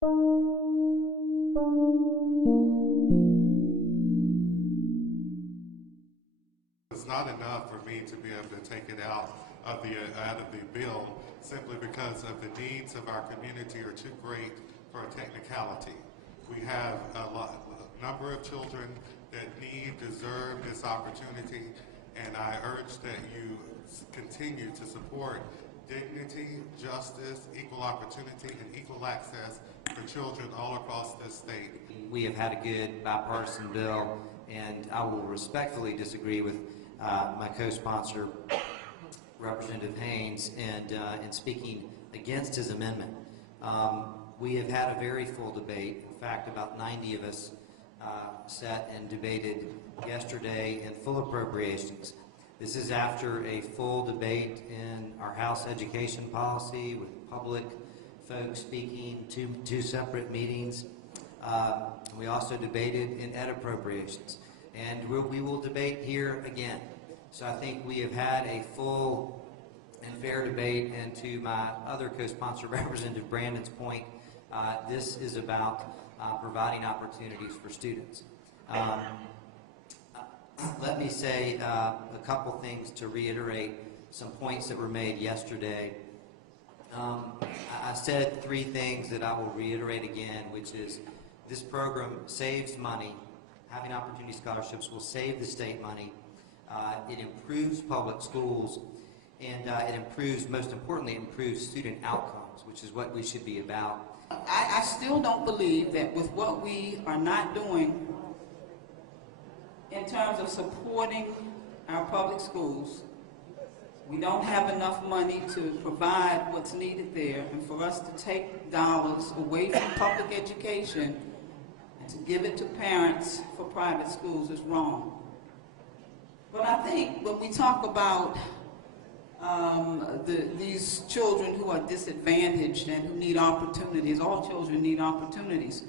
It's not enough for me to be able to take it out of the bill simply because of the needs of our community are too great for a technicality. We have a number of children that deserve this opportunity, and I urge that you continue to support dignity, justice, equal opportunity, and equal access for children all across this state. We have had a good bipartisan bill, and I will respectfully disagree with my co-sponsor, Representative Haynes, in speaking against his amendment. We have had a very full debate. In fact, about 90 of us sat and debated yesterday in full appropriations. This is after a full debate in our House Education Policy with public folks speaking, two separate meetings. We also debated in Ed appropriations, and we will debate here again. So I think we have had a full and fair debate, and to my other co-sponsor, Representative Brandon's point, this is about providing opportunities for students. Let me say a couple things to reiterate some points that were made yesterday. I said three things that I will reiterate again, which is this program saves money. Having opportunity scholarships will save the state money. It improves public schools, and it improves, most importantly, improves student outcomes, which is what we should be about. I still don't believe that with what we are not doing in terms of supporting our public schools, we don't have enough money to provide what's needed there, and for us to take dollars away from public education and to give it to parents for private schools is wrong. But I think when we talk about these children who are disadvantaged and who need opportunities, all children need opportunities.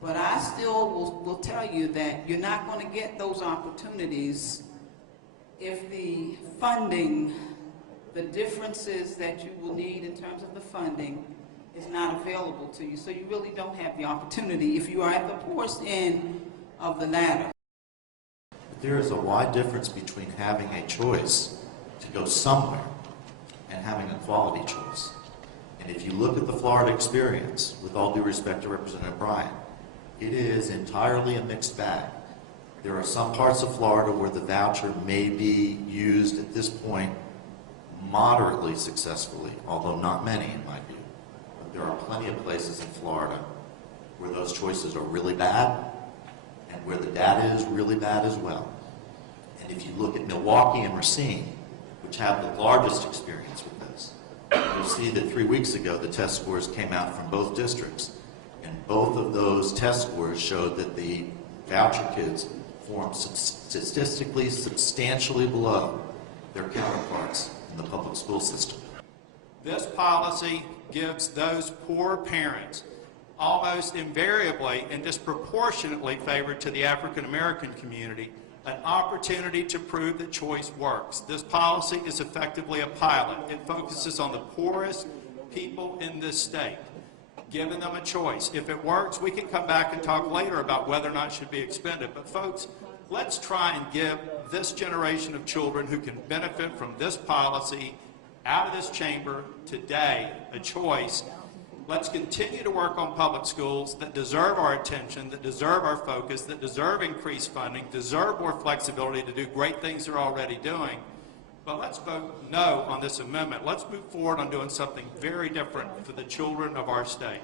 But I still will tell you that you're not going to get those opportunities if the funding, the differences that you will need in terms of the funding is not available to you. So you really don't have the opportunity if you are at the poorest end of the ladder. There is a wide difference between having a choice to go somewhere and having a quality choice. And if you look at the Florida experience, with all due respect to Representative Bryan, it is entirely a mixed bag. There are some parts of Florida where the voucher may be used at this point moderately successfully, although not many in my view. But there are plenty of places in Florida where those choices are really bad and where the data is really bad as well. And if you look at Milwaukee and Racine, which have the largest experience with this, you'll see that 3 weeks ago the test scores came out from both districts, and both of those test scores showed that the voucher kids formed statistically substantially below their counterparts in the public school system. This policy gives those poor parents, almost invariably and disproportionately favored to the African American community, an opportunity to prove that choice works. This policy is effectively a pilot. It focuses on the poorest people in this state, giving them a choice. If it works, we can come back and talk later about whether or not it should be expended. But folks, let's try and give this generation of children who can benefit from this policy out of this chamber today a choice. Let's continue to work on public schools that deserve our attention, that deserve our focus, that deserve increased funding, deserve more flexibility to do great things they're already doing. But let's vote no on this amendment. Let's move forward on doing something very different for the children of our state.